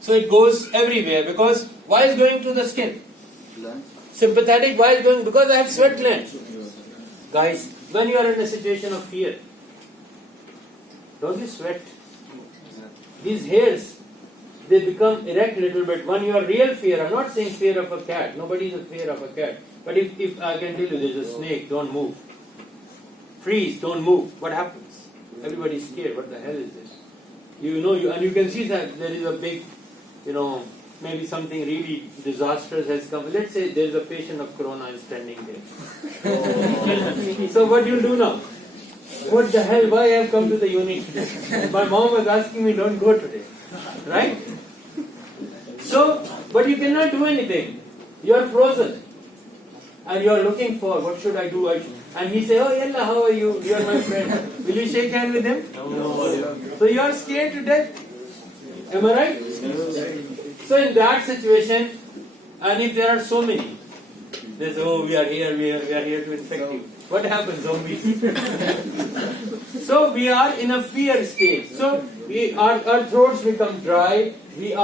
So it goes everywhere, because why is going to the skin? Sympathetic, why is going? Because I have sweat glands. Guys, when you are in a situation of fear, don't you sweat? These hairs, they become erect a little bit. When you are real fear, I'm not saying fear of a cat. Nobody is afraid of a cat. But if I can tell you there's a snake, don't move. Freeze, don't move. What happens? Everybody is scared. What the hell is this? And you can see that there is a big, maybe something really disastrous has come. Let's say there is a patient of corona is standing there. So what do you do now? What the hell? Why I have come to the unit today? My mom was asking me, don't go today. Right? So, but you cannot do anything. You are frozen. And you are looking for, what should I do? And he says, oh Yalla, how are you? You are my friend. Will you shake hands with him? No. So you are scared to death. Am I right? So in that situation, and if there are so many, they say, oh, we are here to infect you. What happens, zombies? So we are in a fear state. So our throats become dry. We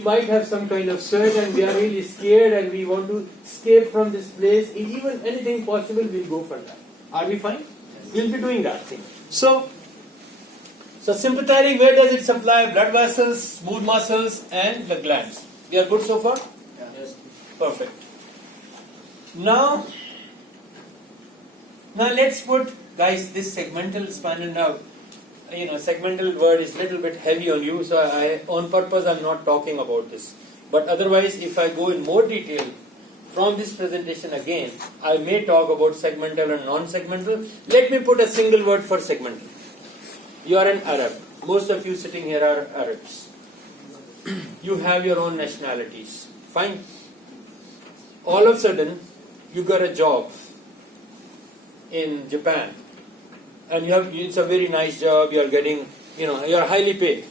might have some kind of surge, and we are really scared, and we want to escape from this place. Even anything possible, we'll go for that. Are we fine? We'll be doing that thing. So sympathetic, where does it supply? Blood vessels, smooth muscles, and the glands. We are good so far? Yes. Perfect. Now let's put, guys, this segmental spinal nerve. Segmental word is little bit heavy on you, so on purpose I'm not talking about this. But otherwise, if I go in more detail from this presentation again, I may talk about segmental and non-segmental. Let me put a single word for segmental. You are an Arab. Most of you sitting here are Arabs. You have your own nationalities. Fine. All of a sudden, you got a job in Japan. And it's a very nice job, you are getting, you are highly paid.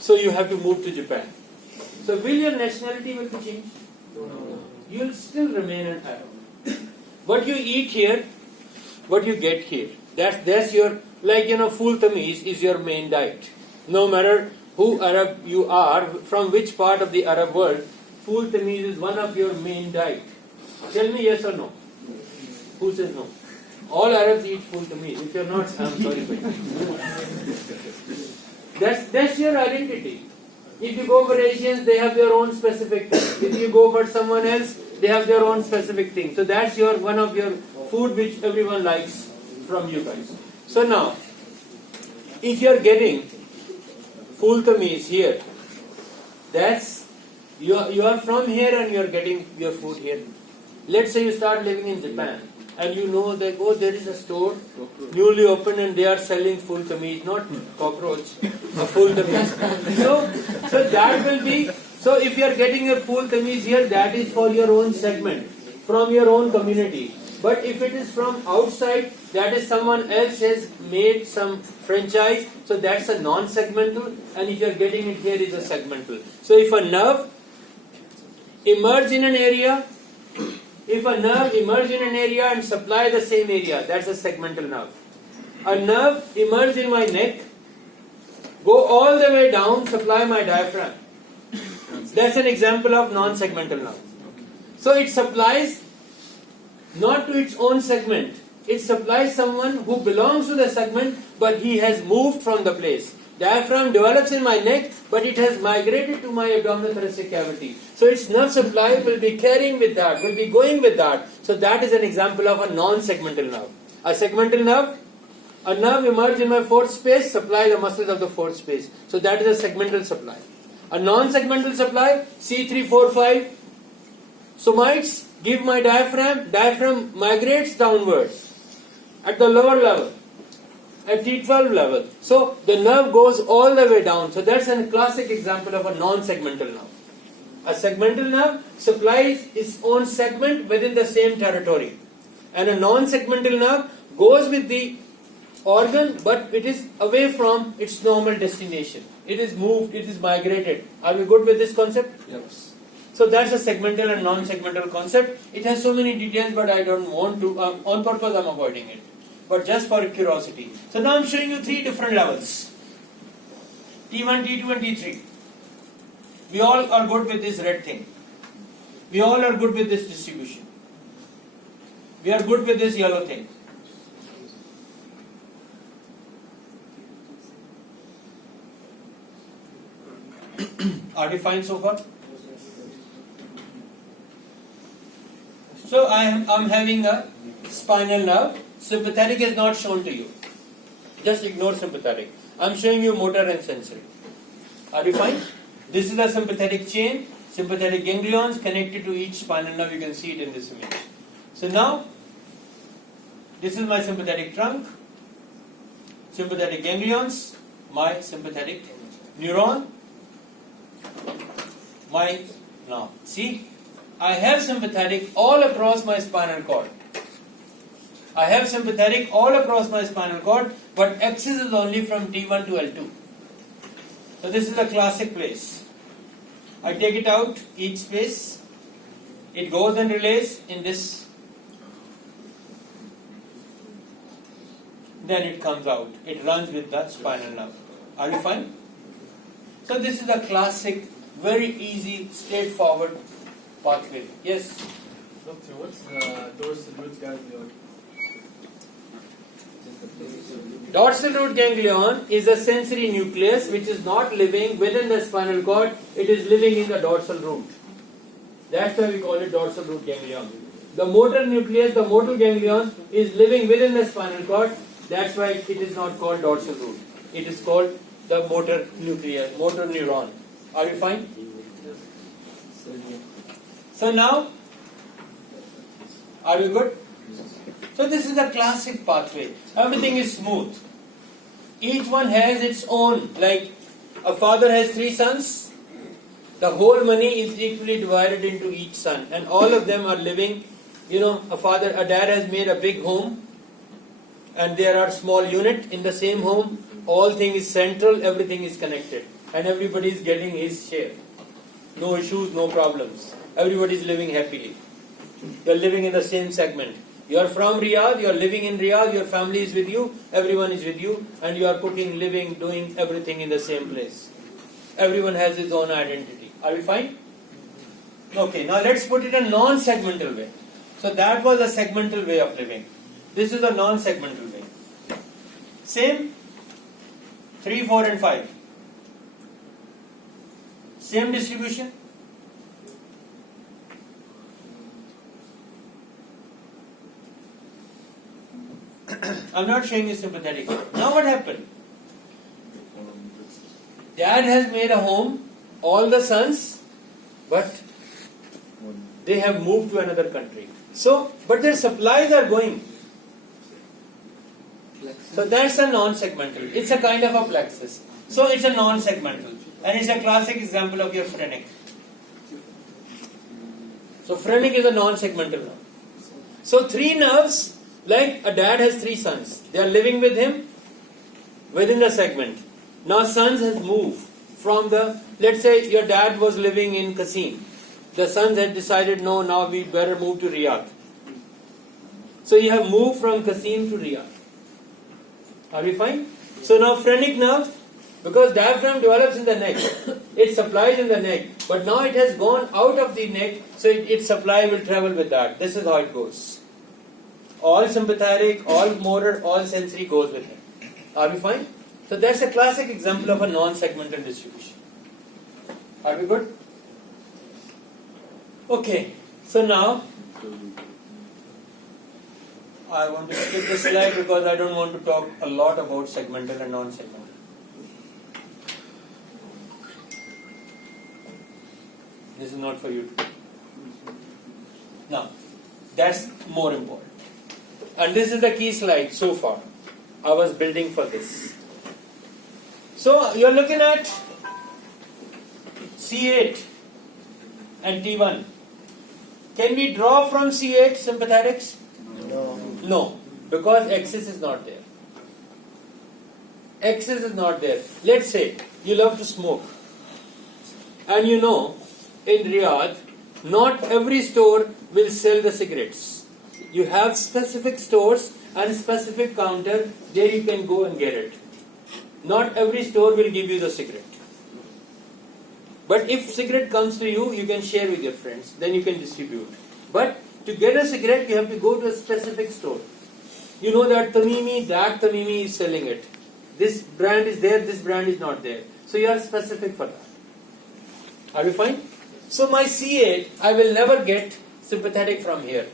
So you have to move to Japan. So will your nationality will be changed? No. You will still remain an Arab. What you eat here, what you get here, that's your, full tamiz is your main diet. No matter who Arab you are, from which part of the Arab world, full tamiz is one of your main diet. Tell me yes or no. Who says no? All Arabs eat full tamiz. If you're not, I'm sorry for you. That's your identity. If you go for Asians, they have their own specific thing. If you go for someone else, they have their own specific thing. So that's one of your food which everyone likes from you guys. So now, if you're getting full tamiz here, that's you are from here and you're getting your food here. Let's say you start living in Japan. And you know that, there is a store newly opened and they are selling full tamiz, not cockroach, a full tamiz. So that will be, so if you are getting your full tamiz here, that is for your own segment, from your own community. But if it is from outside, that is someone else has made some franchise, so that's a non-segmental, and if you are getting it here, is a segmental. So if a nerve emerges in an area, and supply the same area, that's a segmental nerve. A nerve emerges in my neck, go all the way down, supply my diaphragm. That's an example of non-segmental nerve. So it supplies not to its own segment. It supplies someone who belongs to the segment, but he has moved from the place. Diaphragm develops in my neck, but it has migrated to my abdominal thoracic cavity. So its nerve supply will be carrying with that, will be going with that. So that is an example of a non-segmental nerve. A segmental nerve, a nerve emerges in my fourth space, supply the muscles of the fourth space. So that is a segmental supply. A non-segmental supply, C3, 4, 5, somites give my diaphragm migrates downwards at the lower level. At T12 level. So the nerve goes all the way down. So that's a classic example of a non-segmental nerve. A segmental nerve supplies its own segment within the same territory. And a non-segmental nerve goes with the organ, but it is away from its normal destination. It is moved, it is migrated. Are we good with this concept? Yes. So that's a segmental and non-segmental concept. It has so many details, but I don't want to, on purpose I'm avoiding it. But just for curiosity. So now I'm showing you three different levels. T1, T2 and T3. We all are good with this red thing. We all are good with this distribution. We are good with this yellow thing. Are we fine so far? So I'm having a spinal nerve. Sympathetic is not shown to you. Just ignore sympathetic. I'm showing you motor and sensory. Are you fine? This is a sympathetic chain. Sympathetic ganglions connected to each spinal nerve. You can see it in this image. So now, this is my sympathetic trunk. Sympathetic ganglions. My sympathetic neuron. Now, see, I have sympathetic all across my spinal cord. I have sympathetic all across my spinal cord, but axis is only from T1 to L2. So this is a classic place. I take it out, each space. It goes and relays in this. Then it comes out. It runs with the spinal nerve. Are you fine? So this is a classic, very easy, straightforward pathway. Yes? Doctor, what's the dorsal root ganglion? Dorsal root ganglion is a sensory nucleus which is not living within the spinal cord, it is living in the dorsal root. That's why we call it dorsal root ganglion. The motor nucleus, the motor ganglion, is living within the spinal cord, that's why it is not called dorsal root. It is called the motor nucleus, motor neuron. Are you fine? So now, are you good? So this is a classic pathway. Everything is smooth. Each one has its own, like a father has 3 sons, the whole money is equally divided into each son, and all of them are living, a dad has made a big home, and there are small units in the same home, all thing is central, everything is connected, and everybody is getting his share. No issues, no problems. Everybody is living happily. You are living in the same segment. You are from Riyadh, you are living in Riyadh, your family is with you, everyone is with you, and you are cooking, living, doing everything in the same place. Everyone has his own identity. Are we fine? Okay, now let's put it in a non-segmental way. So that was a segmental way of living. This is a non-segmental way. Same 3, 4 and 5. Same distribution. I'm not showing you sympathetic. Now what happened? Dad has made a home, all the sons, but they have moved to another country. So, but their supplies are going. So that's a non-segmental. It's a kind of a plexus. So it's a non-segmental. And it's a classic example of your phrenic. So phrenic is a non-segmental nerve. So 3 nerves, like a dad has 3 sons. They are living with him within the segment. Now sons has moved from the, let's say your dad was living in Qasim. The sons had decided, no, now we better move to Riyadh. So you have moved from Qasim to Riyadh. Are we fine? So now phrenic nerve, because diaphragm develops in the neck, it supplies in the neck, but now it has gone out of the neck, so its supply will travel with that. This is how it goes. All sympathetic, all motor, all sensory goes with it. Are we fine? So that's a classic example of a non-segmental distribution. Are we good? Okay, so now I want to skip this slide because I don't want to talk a lot about segmental and non-segmental. This is not for you to do. Now, that's more important. And this is the key slide so far. I was building for this. So, you're looking at C8 and T1. Can we draw from C8 sympathetics? No, because axis is not there. Axis is not there. Let's say you love to smoke. And you know, in Riyadh, not every store will sell the cigarettes. You have specific stores and specific counter, there you can go and get it. Not every store will give you the cigarette. But if cigarette comes to you, you can share with your friends, then you can distribute. But to get a cigarette, you have to go to a specific store. You know that Tamimi is selling it. This brand is there, this brand is not there. So you are specific for that. Are you fine? So my C8, I will never get sympathetic from here.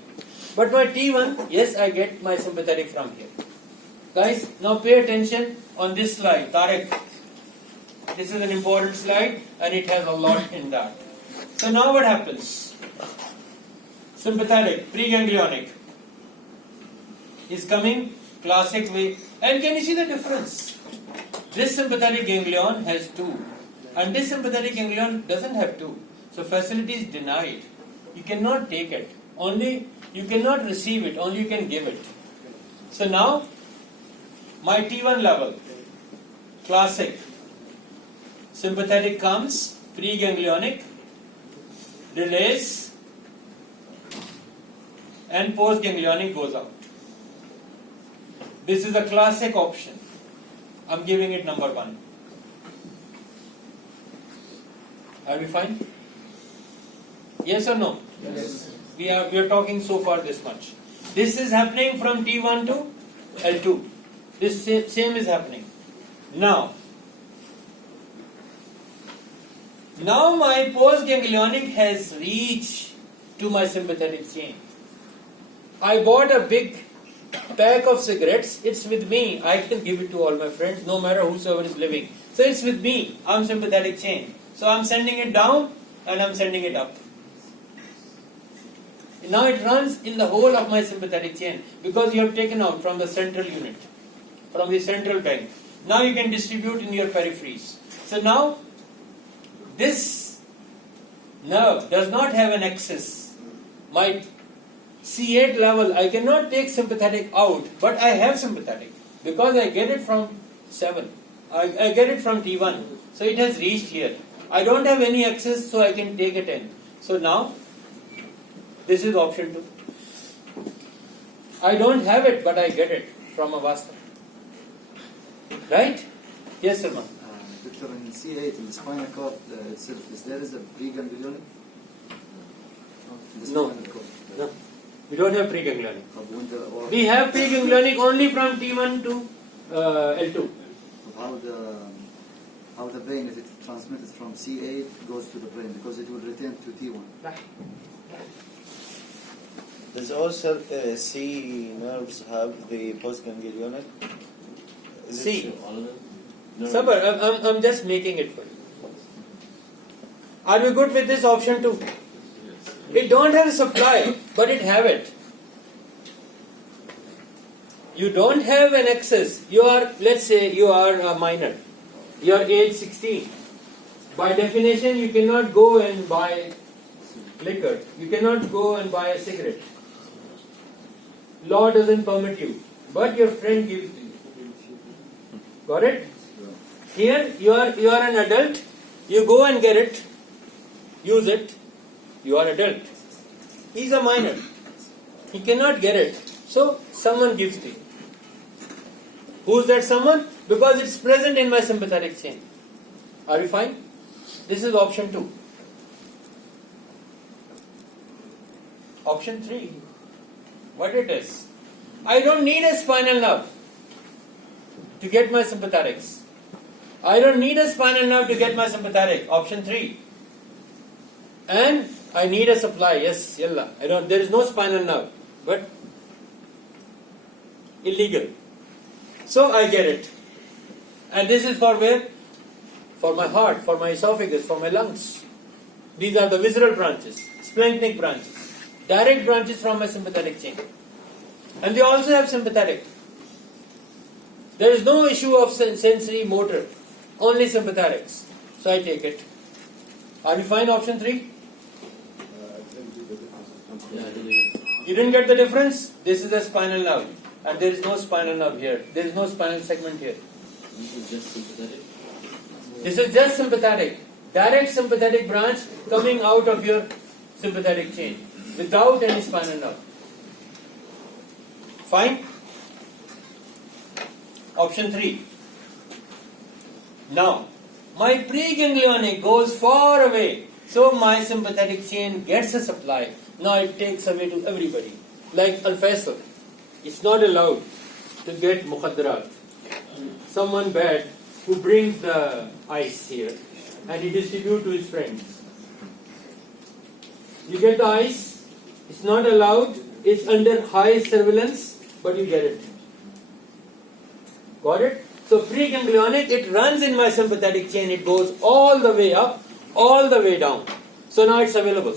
But my T1, yes, I get my sympathetic from here. Guys, now pay attention on this slide, Tarek. This is an important slide and it has a lot in that. So now what happens? Sympathetic, preganglionic is coming classic way. And can you see the difference? This sympathetic ganglion has 2 and this sympathetic ganglion doesn't have 2. So facility is denied. You cannot take it. Only you cannot receive it, only you can give it. So now my T1 level, classic, sympathetic comes, preganglionic, relays, and postganglionic goes out. This is a classic option. I'm giving it number 1. Are we fine? Yes or no? Yes. We are talking so far this much. This is happening from T1 to L2. This same is happening. Now my postganglionic has reached to my sympathetic chain. I bought a big pack of cigarettes. It's with me. I can give it to all my friends, no matter whosoever is living. So it's with me. I'm sympathetic chain. So I'm sending it down and I'm sending it up. Now it runs in the whole of my sympathetic chain because you have taken out from the central unit, from the central bank. Now you can distribute in your peripheries. So now this nerve does not have an axis. My C8 level, I cannot take sympathetic out, but I have sympathetic because I get it from 7. I get it from T1. So it has reached here. I don't have any access, so I can take it in. So now this is option 2. I don't have it, but I get it from Avastha. Right? Yes, Salman. Doctor, in C8, in the spinal cord itself, is there a preganglionic? No. No. We don't have preganglionic. Or We have preganglionic only from T1 to L2. how the brain, if it transmitted from C8, goes to the brain, because it will return to T1. Right. Does also C nerves have the postganglionic? C. Sabar, I'm just making it for you. Are we good with this option 2? It don't have supply, but it have it. You don't have an access. You are, let's say, you are a minor. You are age 16. By definition, you cannot go and buy liquor. You cannot go and buy a cigarette. Law doesn't permit you, but your friend gives to you. Got it? Here, you are an adult. You go and get it. Use it. You are adult. He is a minor. He cannot get it. So, someone gives to you. Who is that someone? Because it's present in my sympathetic chain. Are we fine? This is option 2. Option 3. What it is? I don't need a spinal nerve to get my sympathetics. I don't need a spinal nerve to get my sympathetic. Option 3. And I need a supply. Yes, yalla. There is no spinal nerve, but illegal. So I get it. And this is for where? For my heart, for my esophagus, for my lungs. These are the visceral branches, splanchnic branches, direct branches from my sympathetic chain. And they also have sympathetic. There is no issue of sensory motor, only sympathetics. So I take it. Are you fine? Option 3? You didn't get the difference? This is a spinal nerve. And there is no spinal nerve here. There is no spinal segment here. This is just sympathetic. This is just sympathetic. Direct sympathetic branch coming out of your sympathetic chain without any spinal nerve. Fine? Option 3. Now, My preganglionic goes far away. So my sympathetic chain gets a supply. Now it takes away to everybody. Like Al-Faisal. It's not allowed to get mukhaddarat. Someone bad who brings the ice here and he distributes to his friends. You get the ice, it's not allowed, it's under high surveillance, but you get it. Got it? So preganglionic, it runs in my sympathetic chain, it goes all the way up, all the way down. So now it's available.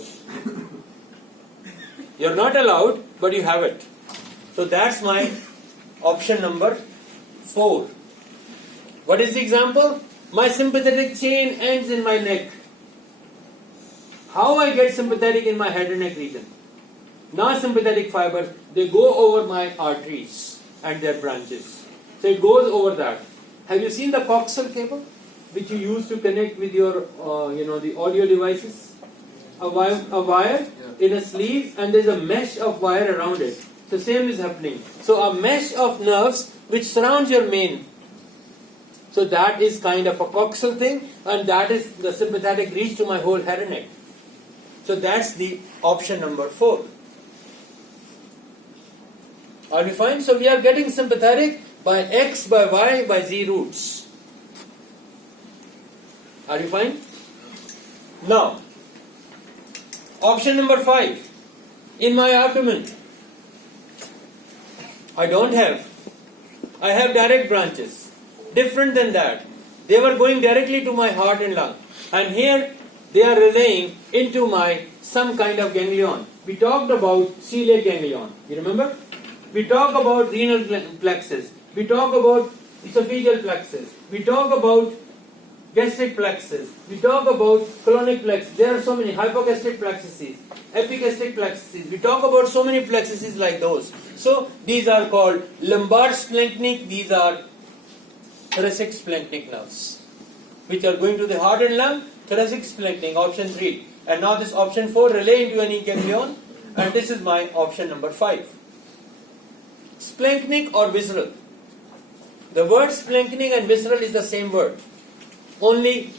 You're not allowed, but you have it. So that's my option number 4. What is the example? My sympathetic chain ends in my neck. How I get sympathetic in my head and neck region? Now sympathetic fibers, they go over my arteries and their branches. So it goes over that. Have you seen the coaxial cable which you use to connect with your, the audio devices? A wire in a sleeve and there's a mesh of wire around it. The same is happening. So a mesh of nerves which surrounds your main. So that is kind of a coaxial thing and that is the sympathetic reach to my whole head and neck. So that's the option number 4. Are we fine? So we are getting sympathetic by X, by Y, by Z routes. Are you fine? Now, option number 5. In my abdomen, I have direct branches. Different than that. They were going directly to my heart and lung. And here they are relaying into my some kind of ganglion. We talked about celiac ganglion. You remember? We talk about renal plexus. We talk about esophageal plexus. We talk about gastric plexus. We talk about colonic plexus. There are so many hypogastric plexuses, epigastric plexuses. We talk about so many plexuses like those. So these are called lumbar splanchnic. These are thoracic splanchnic nerves, which are going to the heart and lung. Thoracic splanchnic, option 3. And now this option 4 relay into any ganglion. And this is my option number 5. Splanchnic or visceral. The word splanchnic and visceral is the same word. Only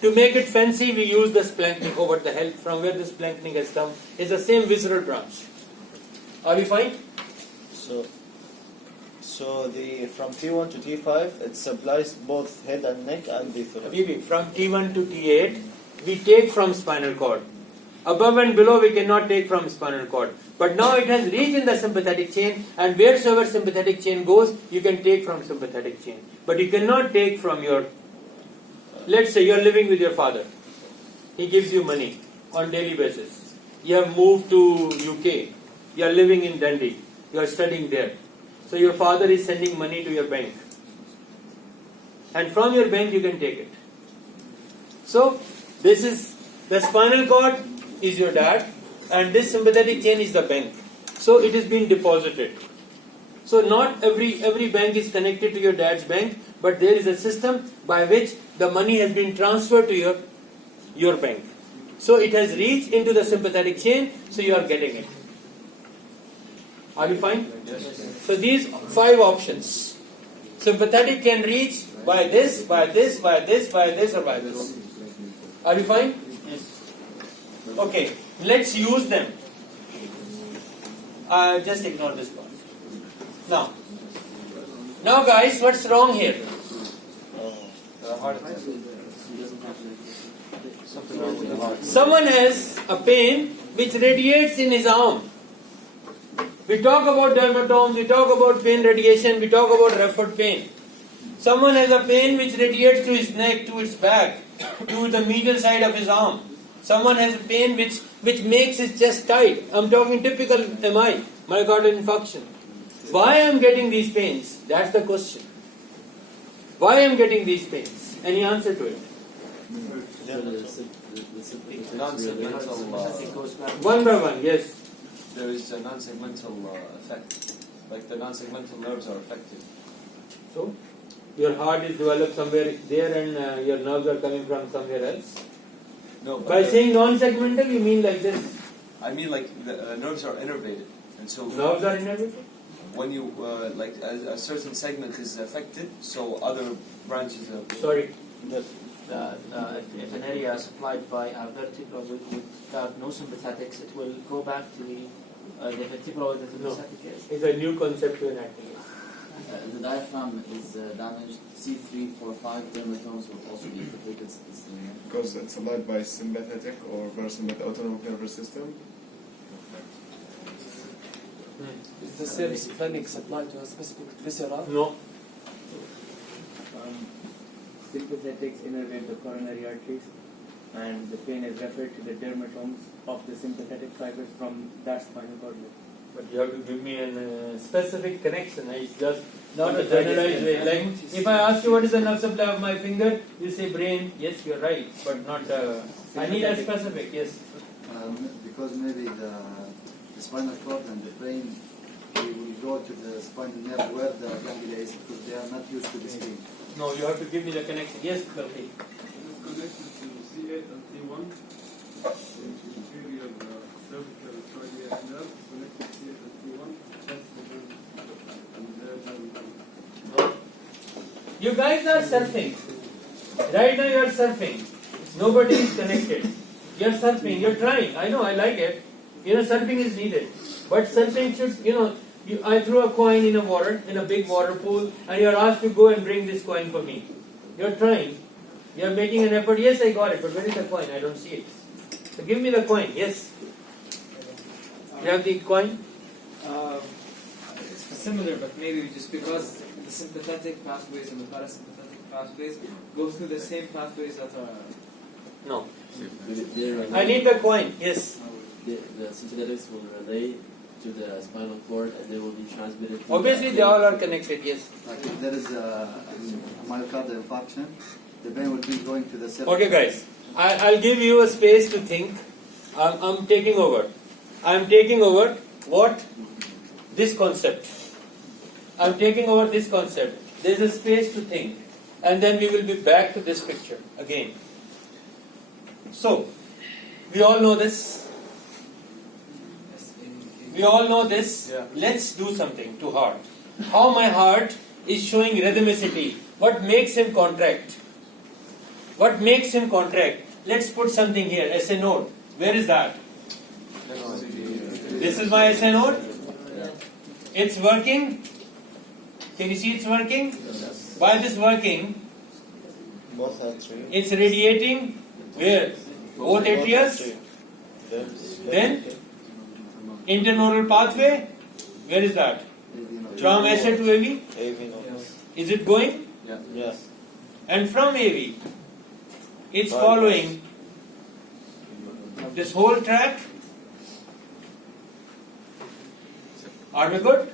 to make it fancy, we use the splanchnic over the head. From where the splanchnic has come is the same visceral branch. Are we fine? So the from T1 to T5, it supplies both head and neck and the thorax. Habibi, from T1 to T8, we take from spinal cord. Above and below we cannot take from spinal cord. But now it has reached in the sympathetic chain, and wheresoever sympathetic chain goes, you can take from sympathetic chain. But you cannot take from your, let's say you are living with your father. He gives you money on daily basis. You have moved to UK. You are living in Dundee. You are studying there. So your father is sending money to your bank. And from your bank you can take it. So this is the spinal cord is your dad and this sympathetic chain is the bank. So it is being deposited. So not every bank is connected to your dad's bank, but there is a system by which the money has been transferred to your bank. So it has reached into the sympathetic chain, so you are getting it. Are you fine? Yes. So these 5 options. Sympathetic can reach by this, by this, by this, by this, or by this. Are you fine? Yes. Okay, let's use them. Just ignore this part. Now guys, what's wrong here? Heart attack. Something wrong with the heart. Someone has a pain which radiates in his arm. We talk about dermatomes, we talk about pain radiation, we talk about referred pain. Someone has a pain which radiates to his neck, to his back, to the medial side of his arm. Someone has a pain which makes his chest tight. I'm talking typical MI, myocardial infarction. Why I am getting these pains? That's the question. Why I am getting these pains? Any answer to it? Non-segmental. One by one, yes. There is a non-segmental effect. Like the non-segmental nerves are affected. So, your heart is developed somewhere there and your nerves are coming from somewhere else. No, but By saying non-segmental, you mean like this? I mean like the nerves are innervated, and so Nerves are innervated? when you a certain segment is affected, so other branches of Sorry. The if an area is supplied by a vertebral without no sympathetics, it will go back to the vertebral with the sympathetic is. It's a new concept we're acting. The diaphragm is damaged. C345 dermatomes will also be affected. Because it's supplied by sympathetic or person with autonomic nervous system. Is the same splenic supplied to a specific viscera? No. Sympathetics innervate the coronary arteries, and the pain is referred to the dermatomes of the sympathetic fibers from that spinal cord. But you have to give me a specific connection. It's just Not not a a generalized way. direct Like if I ask you what is the nerve supply of my finger, you say brain. Yes, you're right, but not. I need a specific. Yes. Because maybe the spinal cord and the brain, they will go to the spinal nerve where the ganglia is, because they are not used to this pain. No, you have to give me the connection. Yes, lovely. It is connected to C8 and C1. The inferior cervical trochanteric nerve is connected to C8 and C1. That's the You guys are surfing. Right now you are surfing. Nobody is connected. You are surfing. You are trying. I know. I like it. Surfing is needed. But surfing should, I threw a coin in a big water pool, and you are asked to go and bring this coin for me. You are trying. You are making an effort. Yes, I got it. But where is the coin? I don't see it. So give me the coin. Yes. You have the coin? It's similar, but maybe just because the sympathetic pathways and the parasympathetic pathways go through the same pathways that are. No. I I need the coin. Yes. The sympathetics will relay to the spinal cord and they will be transmitted. To Obviously, they all are connected. Yes. Like if there is a myocardial infarction, the brain will be going to the cell. Okay, guys. I'll give you a space to think. I'm taking over. I'm taking over what? This concept. I'm taking over this concept. There's a space to think. And then we will be back to this picture again. So, we all know this. We all know this. Yeah. Let's do something to heart. How my heart is showing rhythmicity. What makes him contract? What makes him contract? Let's put something here. SA node. Where is that? This is my SA node. It's working. Can you see it's working? While this working, Both are three. it's radiating where? Both atrias. Then internodal pathway. Where is that? From SA to AV. AV nodes. Is it going? Yes. And from AV, it's following this whole track. Are we good?